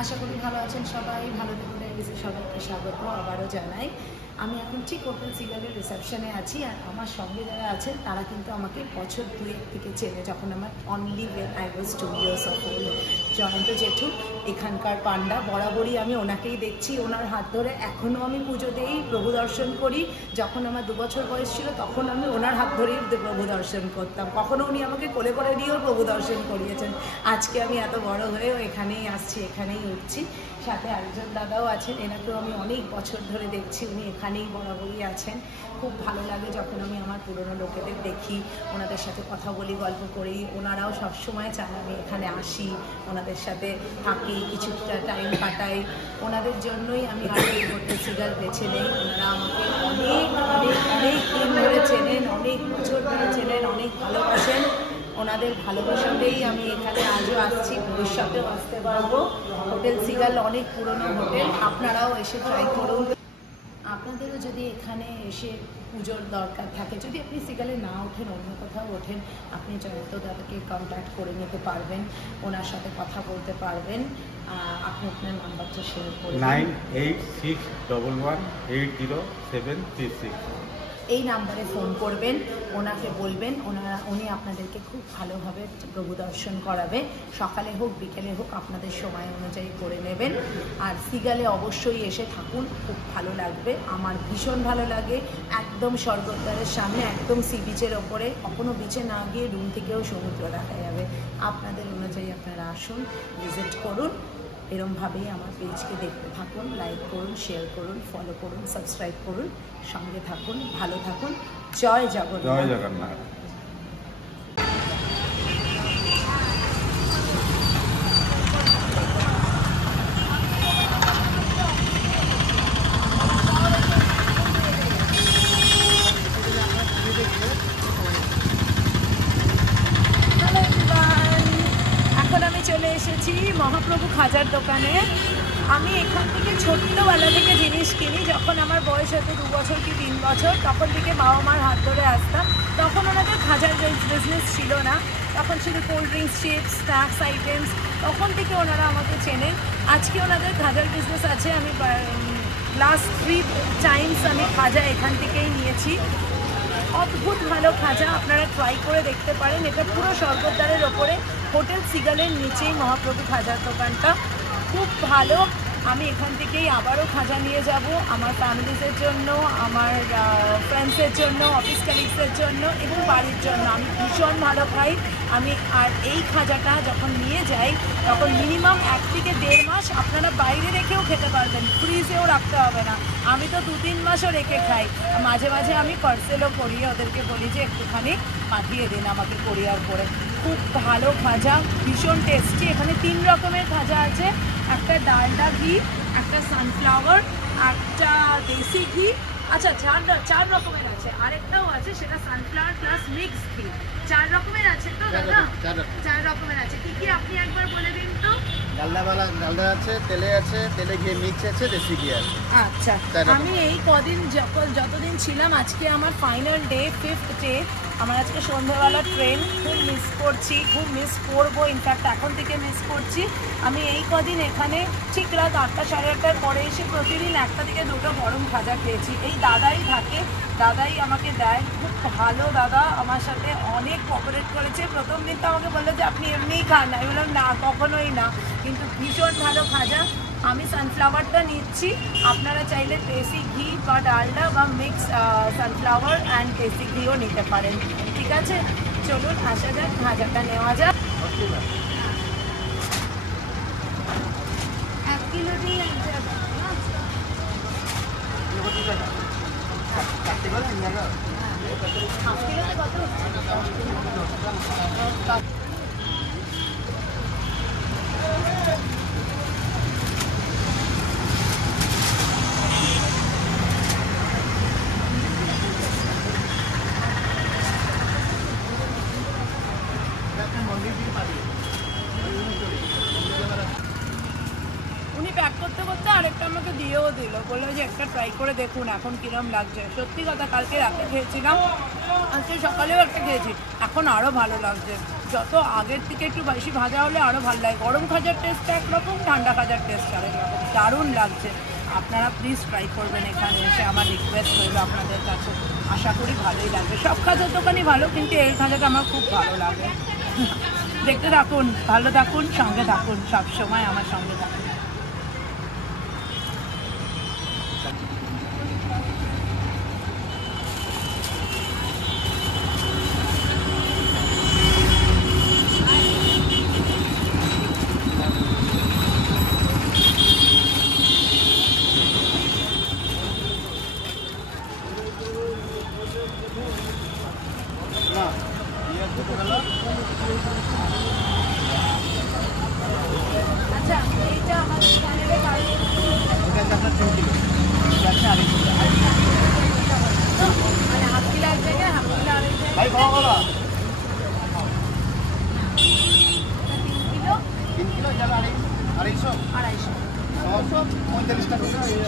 আশা করি ভালো আছেন সবাই, ভালো থাকুন। সবাইকে স্বাগত আবারও জানাই। আমি এখন ঠিক হোটেল সিগারের রিসেপশনে আছি, আর আমার সঙ্গে যারা আছেন তারা কিন্তু আমাকে বছর 2 থেকে চেনে, যখন আমার only when I was 2 years of old। Jayanta জেঠু এখানকার পান্ডা, বরাবরই আমি ওনাকেই দেখছি, ওনার হাত ধরে এখনও আমি পুজো দিই, প্রভু দর্শন করি। যখন আমার 2 বছর বয়স ছিল তখন আমি ওনার হাত ধরেই প্রভু দর্শন করতাম, কখনো উনি আমাকে কোলে করে নিয়েও প্রভু দর্শন করিয়েছেন। আজকে আমি এত বড় হয়েও এখানেই আসছি, এখানেই উঠছি। সাথে আরেকজন দাদাও আছেন, এনাকেও আমি অনেক বছর ধরে দেখছি, উনি এখানেই বরাবরই আছেন। খুব ভালো লাগে যখন আমি আমার পুরনো লোকেদের দেখি, ওনাদের সাথে কথা বলি, গল্প করি। ওনারাও সবসময় চান আমি এখানে আসি, ওনাদের সাথে থাকি, কিছুটা টাইম কাটাই। ওনাদের জন্যই আমি আরও এই হোটেল সিগার বেছে নেই। ওনারা আমাকে অনেক অনেক অনেক দিন ধরে চেনেন, অনেক বছর ধরে চেনেন, অনেক ভালোবাসেন। ওনাদের ভালোবাসাতেই আমি এখানে আজও আসছি, ভবিষ্যতেও আসতে পারবো। হোটেল সিগাল অনেক পুরনো হোটেল, আপনারাও এসে ট্রাই করুন। আপনাদেরও যদি এখানে এসে পুজোর দরকার থাকে, যদি আপনি সিগালে না ওঠেন, অন্য কোথাও ওঠেন, আপনি জয়ন্ত দাদাকে কন্ট্যাক্ট করে নিতে পারবেন, ওনার সাথে কথা বলতে পারবেন। আপনি আপনার নাম্বারটা শেয়ার করবেন। 9861807336। এই নাম্বারে ফোন করবেন, ওনাকে বলবেন, উনি আপনাদেরকে খুব ভালোভাবে প্রভু দর্শন করাবে। সকালে হোক বিকেলে হোক আপনাদের সময় অনুযায়ী করে নেবেন। আর সিগালে অবশ্যই এসে থাকুন, খুব ভালো লাগবে, আমার ভীষণ ভালো লাগে। একদম স্বর্গদ্বারের সামনে, একদম সি বিচের ওপরে, কখনো বিচে না গিয়ে রুম থেকেও সমুদ্র দেখা যাবে। আপনাদের অনুযায়ী আপনারা আসুন, ভিজিট করুন। এরমভাবেই আমার পেজকে দেখতে থাকুন, লাইক করুন, শেয়ার করুন, ফলো করুন, সাবস্ক্রাইব করুন, সঙ্গে থাকুন, ভালো থাকুন। জয় জগন্নাথ। জয় জগন্নাথ। এখন আমি চলে এসেছি মহাপ্রভু খাজার দোকানে। আমি এখান থেকে ছোট্টবেলা থেকে জিনিস কিনি। যখন আমার বয়স হয়তো 2 বছর কি 3 বছর, তখন থেকে বাবা মার হাত ধরে আসতাম। তখন ওনাদের খাজার বিজনেস ছিল না, তখন ছিল cold drinks, chips, snacks items. তখন থেকে ওনারা আমাকে চেনেন। আজকে ওনাদের খাজার বিজনেস আছে। আমি লাস্ট 3 টাইমস আমি খাজা এখান থেকেই নিয়েছি। অদ্ভুত ভালো খাজা, আপনারা ট্রাই করে দেখতে পারেন। এটা পুরো স্বর্গদ্বারের ওপরে, হোটেল সিগালের নিচেই মহাপ্রভু খাজার দোকানটা। খুব ভালো। আমি এখান থেকেই আবারও খাজা নিয়ে যাব, আমার ফ্যামিলিজের জন্য, আমার ফ্রেন্ডসের জন্য, অফিস কালিগসের জন্য এবং বাড়ির জন্য। আমি ভীষণ ভালো খাই। আর এই খাজাটা যখন নিয়ে যাই তখন মিনিমাম 1 থেকে 1.5 মাস আপনারা বাইরে রেখেও খেতে পারবেন, ফ্রিজেও রাখতে হবে না। আমি তো 2-3 মাসও রেখে খাই। মাঝে মাঝে আমি পার্সেলও করিয়ে ওদেরকে বলি যে একটুখানি পাঠিয়ে দিন আমাকে কোরিয়ার করে। খুব ভালো খাজা, ভীষণ টেস্টি। এখানে 3 রকমের খাজা আছে, একটা ডালডা ঘি, একটা সানফ্লাওয়ার, একটা দেশি ঘি। আচ্ছা, 4 রকমের আছে। আরেকটাও আছে, সেটা সানফ্লাওয়ার প্লাস মিক্স ঘি। 4 রকমের আছে তো দাদা? 4 রকমের আছে। কি কি আপনি একবার বলে দিন তো। ডালডা আছে, তেলে ঘি মিক্স আছে, দেশি ঘি আছে। আচ্ছা, আমি এই কদিন যতদিন ছিলাম, আজকে আমার ফাইনাল ডে, 5th ডে। আমার আজকে সন্ধ্যাবেলা ট্রেন, খুব মিস করছি, খুব মিস করবো। ইনফ্যাক্ট এখন থেকে মিস করছি। আমি এই কদিন এখানে ঠিক রাত 8টা 8:30টার পরে এসে প্রতিদিন 1টা থেকে 2টা গরম খাজা খেয়েছি। এই দাদাই থাকে, দাদাই আমাকে দেয়। খুব ভালো দাদা, আমার সাথে অনেক কোঅপারেট করেছে। প্রথম দিন তো আমাকে বললো যে আপনি এমনিই খান। আমি বললাম না, কখনোই না, কিন্তু ভীষণ ভালো খাজা। আমি সানফ্লাওয়ারটা নিচ্ছি, আপনারা চাইলে দেশি ঘি বা ডালডা বা মিক্স সানফ্লাওয়ার অ্যান্ড দেশি ঘিও নিতে পারেন। ঠিক আছে, চলুন আসা যাক, খাজাটা নেওয়া যাক। 1 কিলো দিয়ে কত? উনি প্যাক করতে করতে আরেকটা আমাকে দিয়েও দিল, বললো যে একটা ট্রাই করে দেখুন এখন কিরম লাগছে। সত্যি কথা, কালকে রাতে খেয়েছিলাম, আজকে সকালেও একটা খেয়েছি, এখন আরও ভালো লাগছে। যত আগের থেকে একটু বেশি ভাজা হলে আরও ভালো লাগে। গরম খাজার টেস্টটা একরকম, ঠান্ডা খাজার টেস্ট আরেক রকম। দারুণ লাগছে। আপনারা প্লিজ ট্রাই করবেন এখানে এসে, আমার রিকোয়েস্ট রইল আপনাদের কাছে। আশা করি ভালোই লাগবে। সব খাজার দোকানই ভালো, কিন্তু এই খাজাটা আমার খুব ভালো লাগে। দেখতে থাকুন, ভালো থাকুন, সঙ্গে থাকুন, সবসময় আমার সঙ্গে থাকুন। আচ্ছা, এইটা আমার চ্যানেলে আপনার 2 কিলো, আছে 250 মানে হাফ কিলো এক জায়গায়, হাফ কিলো আরেক জায়গায়। ভাই খাওয়া খাওয়া 3 কিলো 3 কিলো যাবে 250 250 645 টাকা 645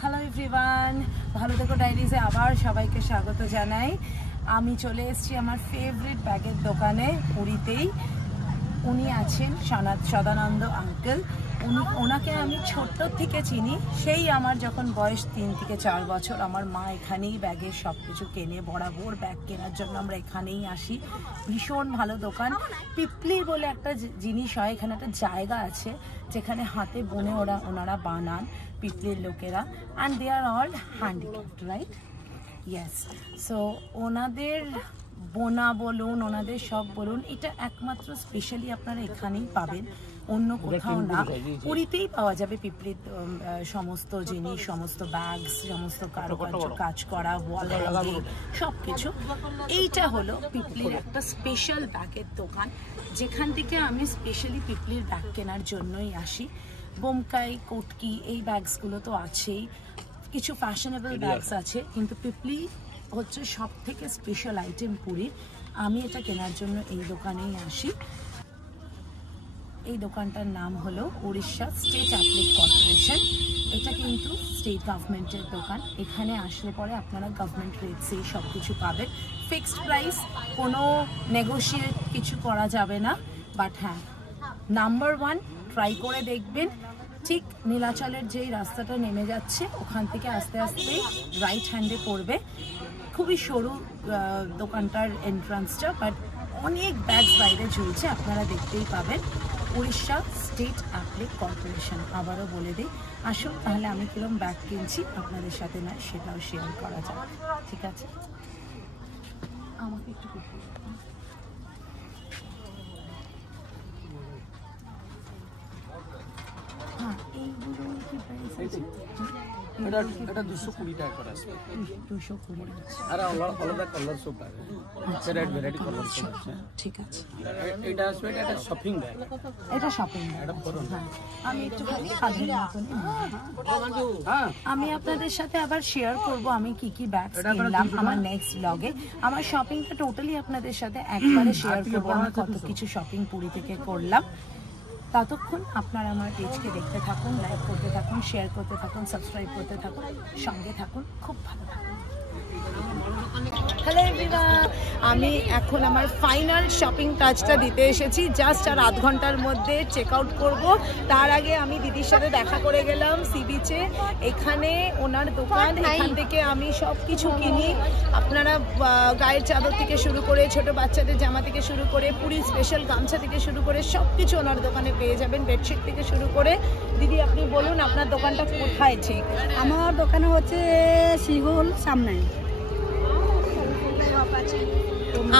হ্যালো এভরিওয়ান, ভালো থেকো ডায়েরিজে আবার সবাইকে স্বাগত জানাই। আমি চলে এসেছি আমার ফেভারিট ব্যাগের দোকানে পুরীতেই। উনি আছেন সদানন্দ আঙ্কেল। ওনাকে আমি ছোট্ট থেকে চিনি। সেই আমার যখন বয়স 3 থেকে 4 বছর, আমার মা এখানেই ব্যাগের সব কিছু কেনে। বরাবর ব্যাগ কেনার জন্য আমরা এখানেই আসি। ভীষণ ভালো দোকান। পিপলি বলে একটা জিনিস হয়, এখানে একটা জায়গা আছে যেখানে হাতে বুনে ওনারা বানান, পিপলির লোকেরা। And they are all handicraft, right? Yes. So ওনাদের বোনা বলুন, ওনাদের সব বলুন, এটা একমাত্র স্পেশালি আপনারা এখানেই পাবেন, অন্য কোথাও না। পুরীতেই পাওয়া যাবে পিপলির সমস্ত জিনিস, সমস্ত ব্যাগস, সমস্ত কারুকার্য কাজ করা, ওয়াল হ্যাঙ্গিং, সব কিছু। এইটা হলো পিপলির একটা স্পেশাল ব্যাগের দোকান, যেখান থেকে আমি স্পেশালি পিপলির ব্যাগ কেনার জন্যই আসি। বোমকাই, কোটকি, এই ব্যাগসগুলো তো আছেই, কিছু ফ্যাশনেবল ব্যাগস আছে, কিন্তু পিপলি হচ্ছে সব থেকে স্পেশাল আইটেম পুরীর। আমি এটা কেনার জন্য এই দোকানেই আসি। এই দোকানটার নাম হলো উড়িষ্যা স্টেট অ্যাপ্লিক কর্পোরেশন। এটা কিন্তু স্টেট গভর্নমেন্টের দোকান। এখানে আসলে পরে আপনারা গভর্নমেন্ট রেটসেই সব কিছু পাবেন। ফিক্সড প্রাইস, কোনো নেগোশিয়েট কিছু করা যাবে না। বাট হ্যাঁ, নাম্বার 1 ট্রাই করে দেখবেন। ঠিক নীলাচলের যেই রাস্তাটা নেমে যাচ্ছে, ওখান থেকে আস্তে আস্তে রাইট হ্যান্ডে পড়বে। খুবই সরু দোকানটার এন্ট্রান্সটা, বাট অনেক ব্যাগস বাইরে ঝুলছে, আপনারা দেখতেই পাবেন। উড়িষ্যা স্টেট অ্যাপ্লিক কর্পোরেশন, আবারও বলে দিই। আসুন তাহলে আমি কিরকম ব্যাগ কিনছি আপনাদের সাথে, নয় সেটাও শেয়ার করা যাবে, ঠিক আছে? আমাকে একটু হ্যাঁ, এইগুলো কি প্রাইস আছে? এটা 220 টাকা করে আছে। 220 আর আলাদা কালার সব আছে, ভ্যারাইটি ভ্যারাইটি কালার সব আছে। ঠিক আছে। এটা আসবে, এটা শপিং ব্যাগ, এটা শপিং ব্যাগ। হ্যাঁ, আমি একটুখানি সাধারণ মতন। হ্যাঁ, আমি আপনাদের সাথে আবার শেয়ার করব আমি কি কি ব্যাগ কিনলাম আমার নেক্সট ব্লগে। আমার শপিংটা টোটালি আপনাদের সাথে একবারে শেয়ার করবো, আমি কত কিছু শপিং পুরী থেকে করলাম। ততক্ষণ আপনারা আমার পেজকে দেখতে থাকুন, লাইক করতে থাকুন, শেয়ার করতে থাকুন, সাবস্ক্রাইব করতে থাকুন, সঙ্গে থাকুন। খুব ভালো থাকুন। হ্যালো এভরিওয়ান, আমি এখন আমার ফাইনাল শপিং টাচটা দিতে এসেছি। জাস্ট আর আধ ঘন্টার মধ্যে চেক আউট করবো। তার আগে আমি দিদির সাথে দেখা করে গেলাম সি বিচে। এখানে ওনার দোকান, এখান থেকে আমি সব কিছু কিনি। আপনারা গায়ের চাদর থেকে শুরু করে ছোট বাচ্চাদের জামা থেকে শুরু করে পুরী স্পেশাল গামছা থেকে শুরু করে সব কিছু ওনার দোকানে পেয়ে যাবেন, বেডশিট থেকে শুরু করে। দিদি আপনি বলুন আপনার দোকানটা কোথায় ঠিক? আমার দোকানে হচ্ছে শিহুল সামনে।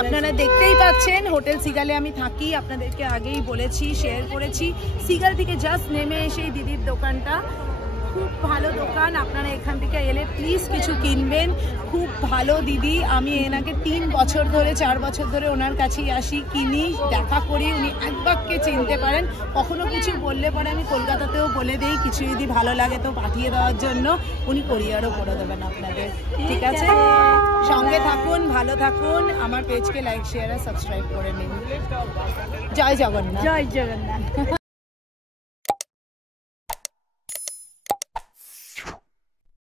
আপনারা দেখতেই পাচ্ছেন হোটেল সিগালে আমি থাকি, আপনাদেরকে আগেই বলেছি, শেয়ার করেছি। সিগাল থেকে জাস্ট নেমে এসে দিদির দোকানটা, খুব ভালো দোকান। আপনারা এখান থেকে এলে প্লিজ কিছু কিনবেন। খুব ভালো দিদি, আমি এনাকে 3 বছর ধরে 4 বছর ধরে ওনার কাছেই আসি, কিনি, দেখা করি। উনি এক বাক্যে চিনতে পারেন। কখনো কিছু বললে পরে আমি কলকাতাতেও বলে দিই, কিছু যদি ভালো লাগে তো পাঠিয়ে দেওয়ার জন্য। উনি কোরিয়ারও করে দেবেন আপনাদের, ঠিক আছে? সঙ্গে থাকুন, ভালো থাকুন। আমার পেজকে লাইক, শেয়ার আর সাবস্ক্রাইব করে নিন। জয় জগন্নাথ। জয় জগন্নাথ।